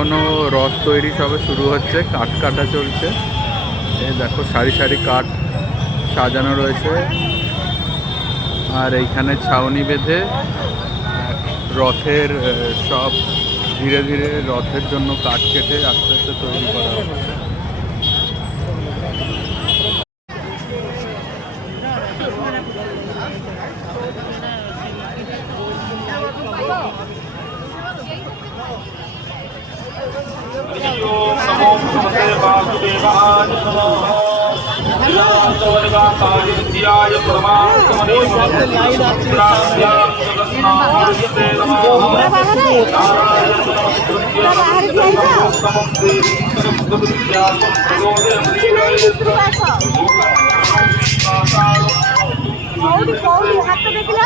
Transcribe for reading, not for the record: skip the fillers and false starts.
এখনো রথ তৈরি সবে শুরু হচ্ছে, কাঠ কাটা চলছে। এই দেখো সারি সারি কাঠ সাজানো রয়েছে, আর এইখানে ছাউনি বেঁধে রথের সব ধীরে ধীরে রথের জন্য কাঠ কেটে আস্তে আস্তে তৈরি করা হচ্ছে। হাতটা দেখলে